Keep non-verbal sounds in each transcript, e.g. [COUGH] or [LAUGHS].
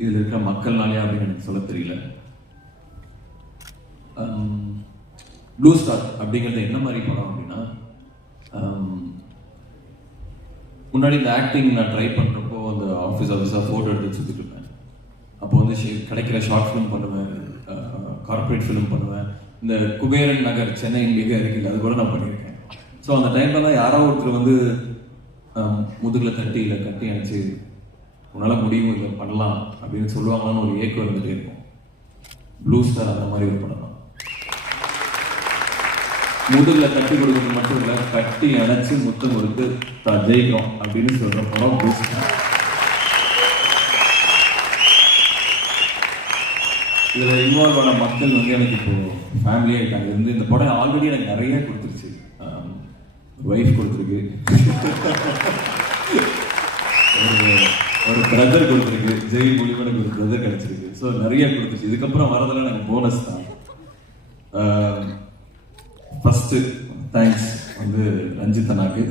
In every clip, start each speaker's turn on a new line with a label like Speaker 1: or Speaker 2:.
Speaker 1: இதில் இருக்கிற மக்கள்னாலே அப்படின்னு எனக்கு சொல்ல தெரியல. ப்ளூ ஸ்டார் அப்படிங்கிறது என்ன மாதிரி படம் அப்படின்னா முன்னாடி இந்த ஆக்டிங் நான் ட்ரை பண்ணுறப்போ அந்த ஆஃபீஸ் ஆஃபீஸாக ஃபோட்டோ எடுத்து சுற்றிட்டு இருப்பேன் அப்போ வந்து கிடைக்கிற ஷார்ட் ஃபிலிம் பண்ணுவேன் கார்ப்பரேட் ஃபிலிம் பண்ணுவேன். இந்த குபேரன் நகர் சென்னை மிக இருக்குது அது கூட நான் பண்ணியிருக்கேன். ஸோ அந்த டைமில் தான் யாரோ ஒருத்தர் வந்து முதுகில் தட்டி இல்லை கட்டி அணைச்சு உன்னால் முடியும் இல்லை பண்ணலாம் அப்படின்னு சொல்லுவாங்களான்னு ஒரு ஏக்கம் இருந்துகிட்டே இருக்கும். ப்ளூ ஸ்டார் அந்த மாதிரி ஒரு படம் முதுகில் கட்டி கொடுக்கறது மட்டும் இல்லை கட்டி அணைச்சி முத்தம் கொடுத்து தான் ஜெயிக்கும் அப்படின்னு சொல்ற படம் ப்ளூ ஸ்டார் இதில் இன்வால்வ் ஆன மக்கள் வந்து எனக்கு இப்போது ஃபேமிலியாக இருக்காங்க. இருந்து இந்த படம் ஆல்ரெடி எனக்கு நிறைய கொடுத்துருச்சு. ஒய்ஃப் கொடுத்துருக்கு. [LAUGHS] ஒரு பிரதர் கொடுத்துருக்கு. ஜெய் மொழிமனுக்கு எனக்கு ஒரு பிரதர் கிடைச்சிருக்கு. ஸோ நிறைய கொடுத்துருச்சு இதுக்கப்புறம் வரதெல்லாம் எனக்கு போனஸ் தான். ஃபஸ்ட்டு தேங்க்ஸ் வந்து ரஞ்சித் அண்ணாக்கு.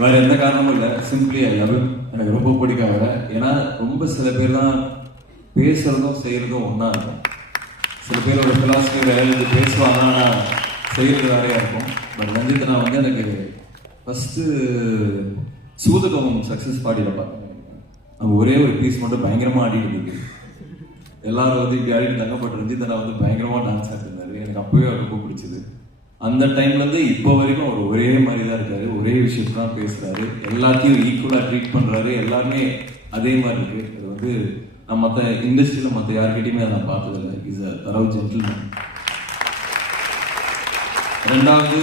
Speaker 1: வேற எந்த காரணமும் இல்லை. சிம்பிளி ஐ லவ் எனக்கு ரொம்ப பிடிக்கும் அவரை. ஏன்னா ரொம்ப சில பேர் தான் பேசுறதும் செய்யறதும் ஒன்றா இருக்கும். சில பேர் ஒரு பிலாசபி வேலைக்கு பேசுவாங்க ஆனால் செய்யறது வேறையா இருக்கும். பட் ரஞ்சித் அண்ணா வந்து எனக்கு ஃபஸ்ட்டு சூதகம் சக்ஸஸ் பாடியில் பார்த்தேன் ஒரே ஒரு பீஸ் மட்டும் பயங்கரமாக ஆடிட்டு இருக்கு. எல்லாரும் வந்து இங்கே ஆடிட்டு இருந்தாங்க பட் வந்து பயங்கரமாக டான்ஸ் ஆடிருந்தாரு எனக்கு அப்போவே ரொம்ப பிடிச்சது. அந்த டைம்லேருந்து இப்போ வரைக்கும் அவர் ஒரே மாதிரி தான் இருக்காரு. ஒரே விஷயத்தை தான் பேசுகிறாரு எல்லாத்தையும் ஈக்குவலாக ட்ரீட் பண்ணுறாரு எல்லாருமே அதே மாதிரி இருக்கு. அது வந்து நான் மற்ற இண்டஸ்ட்ரியில் மற்ற யார்கிட்டையுமே அதை நான் பார்த்ததில்லை. இஸ் அ தரவு ஜென்டில்மேன் ரெண்டாவது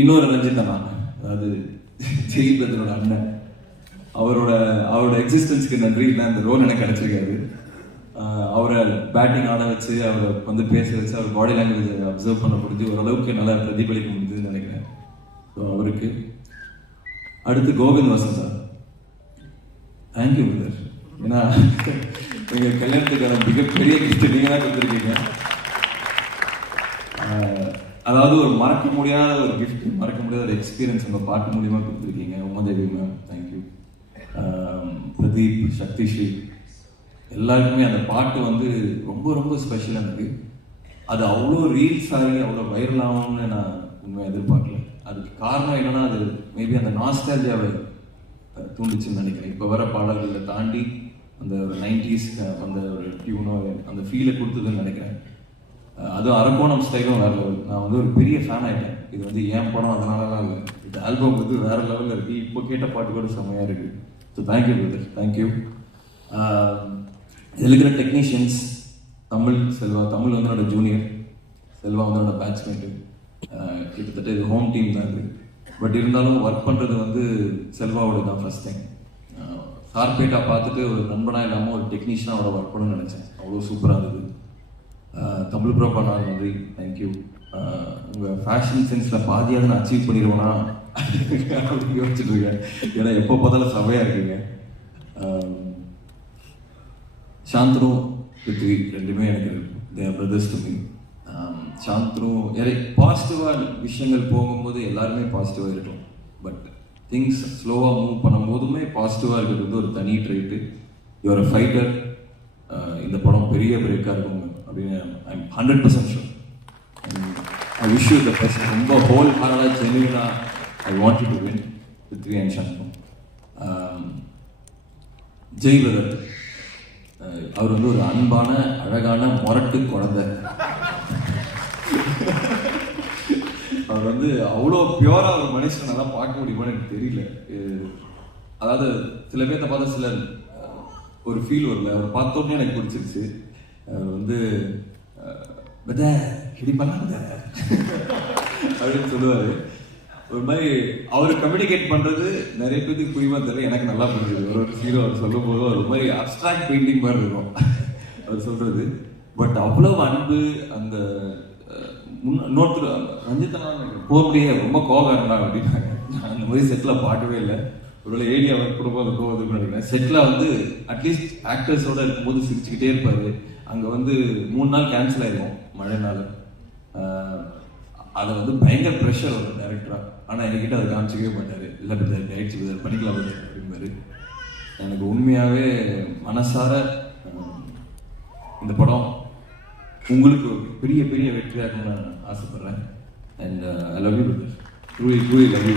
Speaker 1: இன்னொரு ரஞ்சித் அண்ணா அதாவது ஜெய் அண்ணன். அவரோட அவரோட எக்ஸிஸ்டன்ஸ்க்கு நன்றி நான் அந்த ரோல் எனக்கு கிடைச்சிருக்காரு அவரை பேட்டிங் ஆட வச்சு அவரை வந்து பேச வச்சு அவர் பாடி லாங்குவேஜ் அப்சர்வ் பண்ண முடிஞ்சு ஓரளவுக்கு நல்லா பிரதிபலிக்க முடிஞ்சுன்னு நினைக்கிறேன். ஸோ அவருக்கு. அடுத்து Govind Vasan sir. Thank you brother ஏன்னா எங்கள் கல்யாணத்துக்கான மிகப்பெரிய கிஃப்ட் நீங்கள் தான் கொடுத்துருக்கீங்க அதாவது ஒரு மறக்க முடியாத ஒரு கிஃப்ட் மறக்க முடியாத ஒரு எக்ஸ்பீரியன்ஸ் உங்கள் பாட்டு மூலியமாக கொடுத்துருக்கீங்க? Umadevi ma'am thank you Pradeep Sakthisri எல்லாருக்குமே அந்த பாட்டு வந்து ரொம்ப ரொம்ப ஸ்பெஷலாக எனக்கு அது அவ்வளோ ரீல்ஸ் ஆகி அவ்வளோ வைரல் ஆகும்னு நான் உண்மை எதிர்பார்க்கல. அதுக்கு காரணம் என்னன்னா அது மேபி அந்த நாஸ்டாலஜியாவை தூண்டுச்சுன்னு நினைக்கிறேன். இப்போ வர பாடல்களை தாண்டி அந்த ஒரு நைன்டிஸ் அந்த ஒரு டியூனோ அந்த ஃபீலை கொடுத்ததுன்னு நினைக்கிறேன். அதுவும் அரக்கோணம் ஸ்டைலும் வேற லெவல் நான் வந்து ஒரு பெரிய ஃபேன் ஆயிட்டேன். இது வந்து ஏன் படம் அதனாலலாம் இல்லை. இந்த ஆல்பம் வந்து வேற லெவலில் இருக்குது இப்போ கேட்ட பாட்டு கூட செம்மையாக இருக்குது ஸோ தேங்க்யூ பிரதர் தேங்க்யூ இதில் இருக்கிற டெக்னீஷியன்ஸ் தமிழ் செல்வா தமிழ் வந்து என்னோட ஜூனியர் செல்வா வந்து என்னோட பேட்ச்மேட்டு கிட்டத்தட்ட இது ஹோம் டீம் தான் இது. பட் இருந்தாலும் ஒர்க் பண்ணுறது வந்து செல்வாவோட தான் ஃபர்ஸ்ட் டைம் கார்பேட்டாக பார்த்துட்டு ஒரு நண்பனாக இல்லாமல் ஒரு டெக்னீஷியனாக அவரை ஒர்க் பண்ணணும்னு நினச்சேன். அவ்வளோ சூப்பராக இருந்தது. தமிழ் ப்ரோ பண்ணாங்க நன்றி. தேங்க்யூ உங்கள் ஃபேஷன் சென்ஸில் பாதியாக நான் அச்சீவ் பண்ணிடுவேனா? அப்படின்னு யோசிச்சுட்டு இருக்கேன் ஏன்னா எப்போ பார்த்தாலும் சபையாக இருக்கீங்க. ஆம், சாந்தனு பிருத்வி ரெண்டுமே எனக்கு they brothers to me Shantanu பாசிட்டிவாக விஷயங்கள் போகும்போது எல்லாருமே பாசிட்டிவாக இருக்கும் பட் திங்ஸ் ஸ்லோவாக மூவ் பண்ணும்போதுமே பாசிட்டிவாக இருக்கிறது வந்து ஒரு தனி ட்ரைட்டு யுவர் ஃபைட்டர் இந்த படம் பெரிய பிரேக்காக இருக்கும் அப்படின்னு I'm hundred percent sure I wish you the best ரொம்ப ஹோல் ஹார்டாக ஜென்யூனா I want you to win Prithvi and Shanmugam Jai brother அவர் வந்து ஒரு அன்பான அழகான முரட்டு குழந்தை. அவர் வந்து அவ்வளோ பியூராக ஒரு மனுஷனை நல்லா பார்க்க முடியுமான்னு எனக்கு தெரியல. அதாவது சில பேர்த்த பார்த்தா சிலர் ஒரு ஃபீல் வரல அவர் பார்த்தோன்னே எனக்கு பிடிச்சிருச்சு. அவர் வந்து பத இப்படி பண்ணாத அப்படின்னு சொல்லுவார். ஒரு மாதிரி அவர் கம்யூனிகேட் பண்ணுறது நிறைய பேருக்கு புரியுமா தெரியல. எனக்கு நல்லா புரிஞ்சுது. ஒரு ஒரு ஹீரோ அவர் சொல்லும் போது ஒரு மாதிரி அப்ட்ராக்ட் பெயிண்டிங் மாதிரி இருக்கும். அவர் சொல்கிறது பட் அவ்வளவு அன்பு அந்த இன்னொருத்தர் ரஞ்சித்தனா போக முடியாது ரொம்ப கோபம் இருந்தாங்க அப்படின்னாங்க. அந்த மாதிரி செட்டில் பாட்டவே இல்லை. ஒருவேளை ஏரியா ஒர்க் கொடுக்கும் அது போகுதுன்னு நினைக்கிறேன். செட்டில் வந்து அட்லீஸ்ட் ஆக்டர்ஸோட இருக்கும்போது சிரிச்சுக்கிட்டே இருப்பாரு. அங்கே வந்து மூணு நாள் கேன்சல் ஆயிடும் மழைனால. நாள் அதை வந்து பயங்கர ப்ரெஷர் வரும் டேரக்டரா ஆனால் என்கிட்ட அதை காமிச்சிக்கவே மாட்டாரு. இல்லை பிரதர் டைரக்ட் பிரதர் பண்ணிக்கலாம் பிரதர் அப்படிம்பாரு. எனக்கு உண்மையாகவே மனசார இந்த படம் உங்களுக்கு பெரிய பெரிய வெற்றியாக நான் ஆசைப்பட்றேன். And I love you truly truly love you